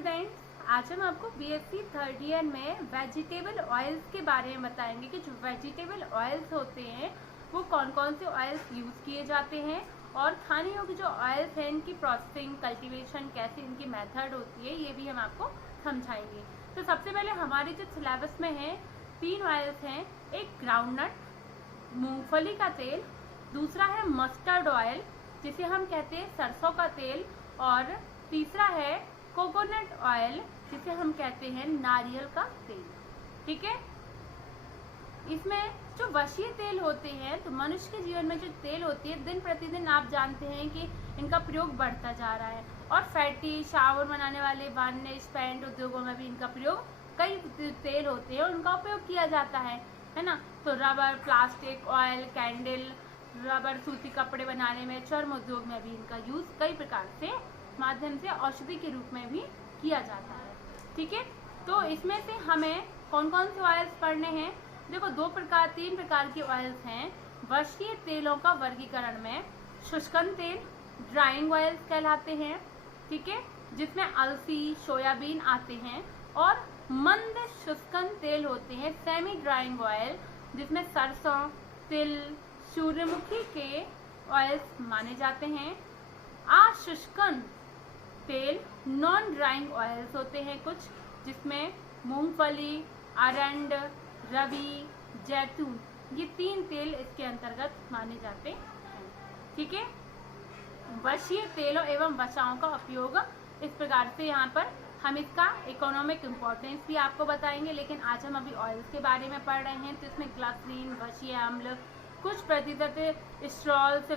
Students, आज हम आपको बीएससी थर्ड ईयर में वेजिटेबल ऑयल्स के बारे में बताएंगे कि जो वेजिटेबल ऑयल्स होते हैं वो कौन कौन से ऑयल्स यूज़ किए जाते हैं और खाने योग्य जो ऑयल्स हैं इनकी प्रोसेसिंग, कल्टीवेशन, कैसे इनकी मेथड होती है, ये भी हम आपको समझाएंगे। तो सबसे पहले हमारे जो सिलेबस में है 3 ऑयल्स हैं। एक ग्राउंडनट मूंगफली का तेल, दूसरा है मस्टर्ड ऑयल जिसे हम कहते हैं सरसों का तेल, और तीसरा है कोकोनट ऑयल जिसे हम कहते हैं नारियल का तेल। ठीक है, इसमें जो वशीय तेल होते हैं, तो मनुष्य के जीवन में जो तेल होती है दिन प्रतिदिन आप जानते हैं कि इनका प्रयोग बढ़ता जा रहा है और फैटी, शावर बनाने वाले, वार्निश, पेंट उद्योगों में भी इनका प्रयोग, कई तेल होते हैं उनका उपयोग किया जाता है ना। तो rubber, plastic, oil, candle, rubber, सूती कपड़े बनाने में, चर्म उद्योग में भी इनका यूज कई प्रकार से माध्यम से औषधि के रूप में भी किया जाता है। ठीक है, तो इसमें से हमें कौन कौन से ऑयल्स पढ़ने हैं? देखो 3 प्रकार के ऑयल्स हैं। वशीय तेलों का वर्गीकरण में शुष्कन तेल ड्राइंग ऑयल्स कहलाते हैं, ठीक है, जिसमें अलसी, सोयाबीन आते हैं, और मंद शुष्कन तेल होते हैं सेमी ड्राइंग ऑयल जिसमें सरसों, तिल, सूर्यमुखी के ऑयल्स माने जाते हैं। अशुष्कन तेल नॉन ड्राइंग ऑयल्स होते हैं कुछ, जिसमें मूंगफली, अरंड, रवि, जैतून, ये 3 तेल इसके अंतर्गत माने जाते हैं। ठीक है, वशीय तेलों एवं वसाओं का उपयोग इस प्रकार से यहाँ पर हम इसका इकोनॉमिक इम्पोर्टेंस भी आपको बताएंगे, लेकिन आज हम अभी ऑयल्स के बारे में पढ़ रहे हैं। तो इसमें ग्लिसरीन, वशीय अम्ल, कुछ प्रतिशत स्ट्रॉल्स,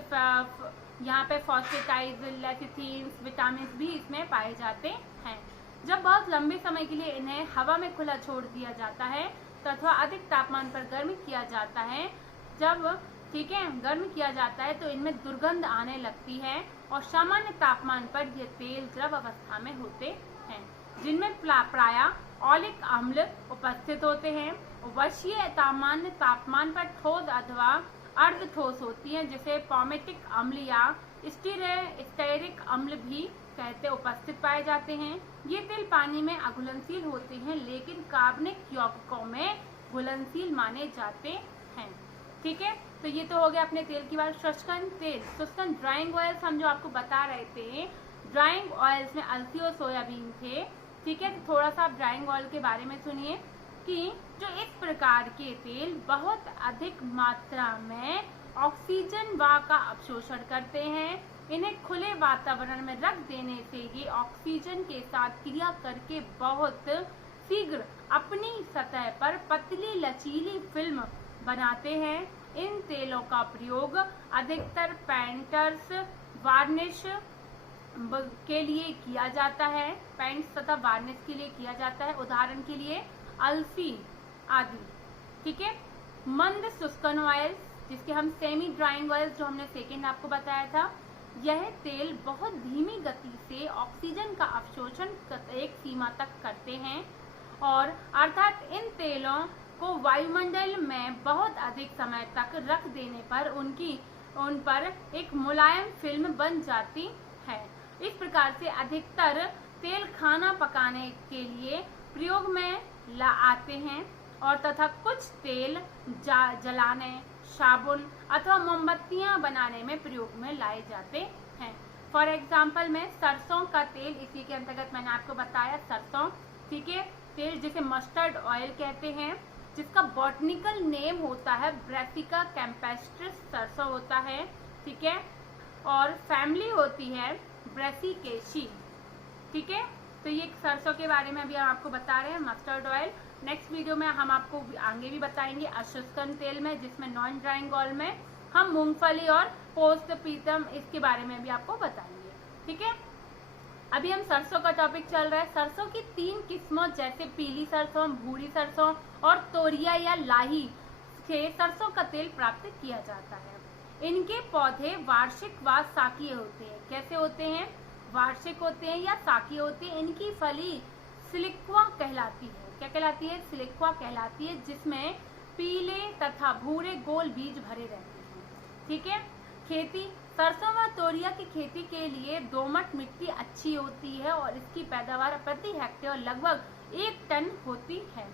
यहाँ पे फॉस्फेटाइज, लेथिथीन्स, विटामिन भी इसमें पाए जाते हैं। जब बहुत लंबे समय के लिए इन्हें हवा में खुला छोड़ दिया जाता है तथा अधिक तापमान पर गर्म किया जाता है, जब ठीक है गर्म किया जाता है तो इनमें दुर्गंध आने लगती है और सामान्य तापमान पर ये तेल द्रव अवस्था में होते हैं, जिनमें प्रायः ऑलिक अम्ल उपस्थित होते हैं। वशीय सामान्य तापमान पर ठोस अथवा अर्ध ठोस होती है, जिसे पॉमेटिक अम्ल या स्टेरिक अम्ल भी कहते उपस्थित पाए जाते हैं। ये तेल पानी में अघुलनशील होते हैं लेकिन कार्बनिक यौगिकों में घुलनशील माने जाते हैं। ठीक है, तो ये तो हो गया अपने तेल की बात। शुष्कन तेल, शुष्कन ड्राइंग ऑयल्स हम जो आपको बता रहे थे, ड्राइंग ऑयल्स में अलसी और सोयाबीन थे। ठीक है, तो थोड़ा सा आप ड्राइंग ऑयल के बारे में सुनिए कि जो इस प्रकार के तेल बहुत अधिक मात्रा में ऑक्सीजन का अवशोषण करते हैं। इन्हें खुले वातावरण में रख देने से ये ऑक्सीजन के साथ क्रिया करके बहुत शीघ्र अपनी सतह पर पतली लचीली फिल्म बनाते हैं। इन तेलों का प्रयोग अधिकतर पेंटर्स, वार्निश के लिए किया जाता है, पेंट्स तथा वार्निश के लिए किया जाता है, उदाहरण के लिए अलसी आदि। ठीक है, मंद शुष्कन ऑयल जिसके हम सेमी ड्राइंग ऑयल जो हमने सेकेंड आपको बताया था, यह तेल बहुत धीमी गति से ऑक्सीजन का अवशोषण एक सीमा तक करते हैं और अर्थात इन तेलों को वायुमंडल में बहुत अधिक समय तक रख देने पर उन पर एक मुलायम फिल्म बन जाती है। इस प्रकार से अधिकतर तेल खाना पकाने के लिए प्रयोग में आते हैं और तथा कुछ तेल जलाने, साबुन अथवा मोमबत्तियां बनाने में प्रयोग में लाए जाते हैं। फॉर एग्जाम्पल में सरसों का तेल, इसी के अंतर्गत मैंने आपको बताया सरसों, ठीक है, तेल जिसे मस्टर्ड ऑयल कहते हैं, जिसका बॉटनिकल नेम होता है ब्रासिका कैम्पेस्ट्रिस, सरसों होता है, ठीक है, और फैमिली होती है ब्रासिकेसी। ठीक है, तो ये सरसों के बारे में अभी हम आपको बता रहे हैं, मस्टर्ड ऑयल। नेक्स्ट वीडियो में हम आपको आगे भी बताएंगे अशुष्कन तेल में, जिसमें नॉन ड्राइंग ऑयल में हम मूंगफली और पोस्त पीतम, इसके बारे में भी आपको बताएंगे। ठीक है, अभी हम सरसों का टॉपिक चल रहा है। सरसों की 3 किस्मों जैसे पीली सरसों, भूरी सरसों और तोरिया या लाही से सरसों का तेल प्राप्त किया जाता है। इनके पौधे वार्षिक व शाकीय होते हैं। कैसे होते हैं? वार्षिक होते हैं या शाकीय होते हैं। इनकी फली सिलिक्वा कहलाती है। क्या कहलाती है? सिलिक्वा कहलाती है, जिसमें पीले तथा भूरे गोल बीज भरे रहते हैं। ठीक है, खेती सरसों व तोरिया की खेती के लिए दोमट मिट्टी अच्छी होती है और इसकी पैदावार प्रति हेक्टेयर लगभग 1 टन होती है।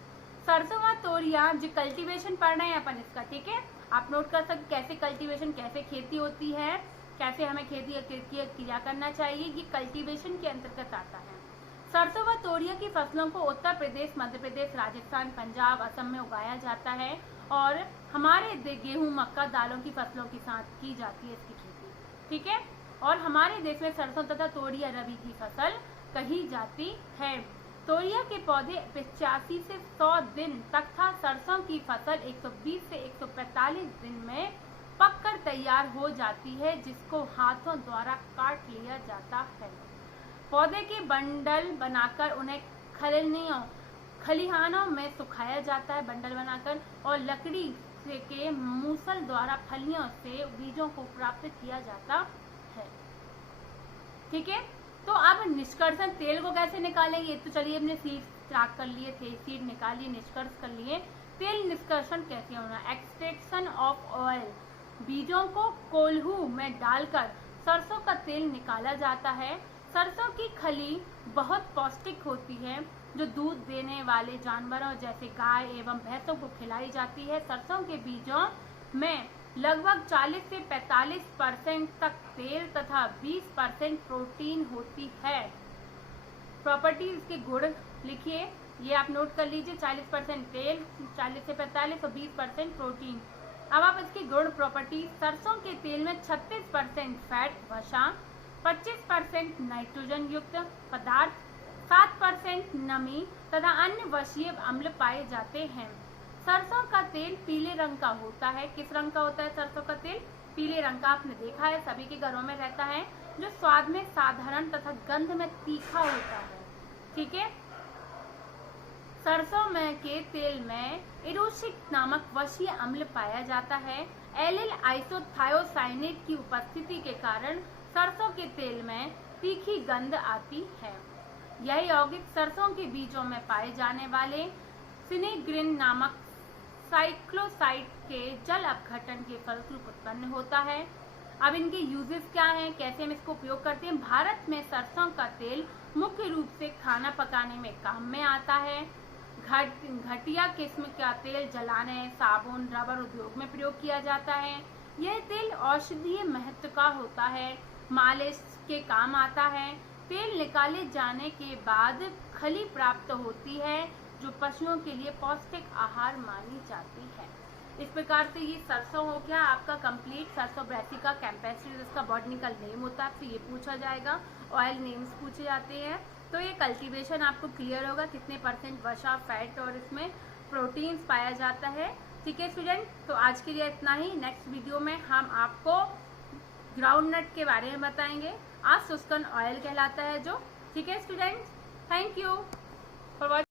सरसों व तोरिया जो कल्टीवेशन पढ़ रहे हैं अपन इसका, ठीक है, आप नोट कर सकते कैसे कल्टीवेशन, कैसे खेती होती है, कैसे हमें खेती क्रिया करना चाहिए, ये कल्टीवेशन के अंतर्गत आता है। सरसों व तोरिया की फसलों को उत्तर प्रदेश, मध्य प्रदेश, राजस्थान, पंजाब, असम में उगाया जाता है और हमारे गेहूं, मक्का, दालों की फसलों के साथ की जाती है इसकी खेती, ठीक है। और हमारे देश में सरसों तथा तोरिया रबी की फसल कही जाती है। तोरिया के पौधे 85 से 100 दिन तथा सरसों की फसल 120 से 145 दिन में पककर तैयार हो जाती है, जिसको हाथों द्वारा काट लिया जाता है। पौधे के बंडल बनाकर उन्हें खलिहानों में सुखाया जाता है, बंडल बनाकर, और लकड़ी के मूसल द्वारा फलियों से बीजों को प्राप्त किया जाता है, ठीक है। तो अब निष्कर्षण, तेल को कैसे निकालेंगे, तो चलिए हमने सीड त्याग कर लिए थे, सीड निकाल लिए, निष्कर्ष कर लिए। तेल निष्कर्षण कैसे होना, एक्सट्रैक्शन ऑफ ऑयल, बीजों को कोल्हू में डालकर सरसों का तेल निकाला जाता है। सरसों की खली बहुत पौष्टिक होती है, जो दूध देने वाले जानवरों जैसे गाय एवं भैंसों को खिलाई जाती है। सरसों के बीजों में लगभग 40 से 45% तक तेल तथा 20% प्रोटीन होती है। प्रॉपर्टीज के गुण लिखिए, ये आप नोट कर लीजिए, 40% तेल, 40 से 45 और 20% प्रोटीन। अब आप इसकी गुण प्रॉपर्टी, सरसों के तेल में 36% फैट वसा, 25% नाइट्रोजन युक्त पदार्थ, 7% नमी तथा अन्य वशीय अम्ल पाए जाते हैं। सरसों का तेल पीले रंग का होता है। किस रंग का होता है सरसों का तेल? पीले रंग का। आपने देखा है, सभी के घरों में रहता है, जो स्वाद में साधारण तथा गंध में तीखा होता है, ठीक है। सरसों में के तेल में इरोसिक नामक वशीय अम्ल पाया जाता है। एलिल आइसोथायोसाइनेट की उपस्थिति के कारण सरसों के तेल में तीखी गंध आती है। यह यौगिक सरसों के बीजों में पाए जाने वाले सिनेग्रिन नामक साइक्लोसाइड के जल अपघटन के फलस्वरूप उत्पन्न होता है। अब इनके यूजेस क्या हैं, कैसे हम इसको उपयोग करते हैं। भारत में सरसों का तेल मुख्य रूप से खाना पकाने में काम में आता है। घटिया किस्म का तेल जलाने, साबुन, रबर उद्योग में प्रयोग किया जाता है। यह तेल औषधीय महत्व का होता है, मालिश के काम आता है। तेल निकाले जाने के बाद खली प्राप्त होती है, जो पशुओं के लिए पौष्टिक आहार मानी जाती है। इस प्रकार से ये सरसों हो गया आपका कंप्लीट। सरसों ब्रैसिका कैम्पेस्ट्री जिसका बॉटनिकल नेम होता है, आपसे ये पूछा जाएगा। ऑयल नेम्स पूछे जाते हैं। तो ये कल्टीवेशन आपको क्लियर होगा, कितने % वसा, फैट और इसमें प्रोटीन्स पाया जाता है, ठीक है स्टूडेंट। तो आज के लिए इतना ही। नेक्स्ट वीडियो में हम आपको ग्राउंडनट के बारे में बताएंगे। आज शुष्कन ऑयल कहलाता है जो, ठीक है students. Thank you for watching.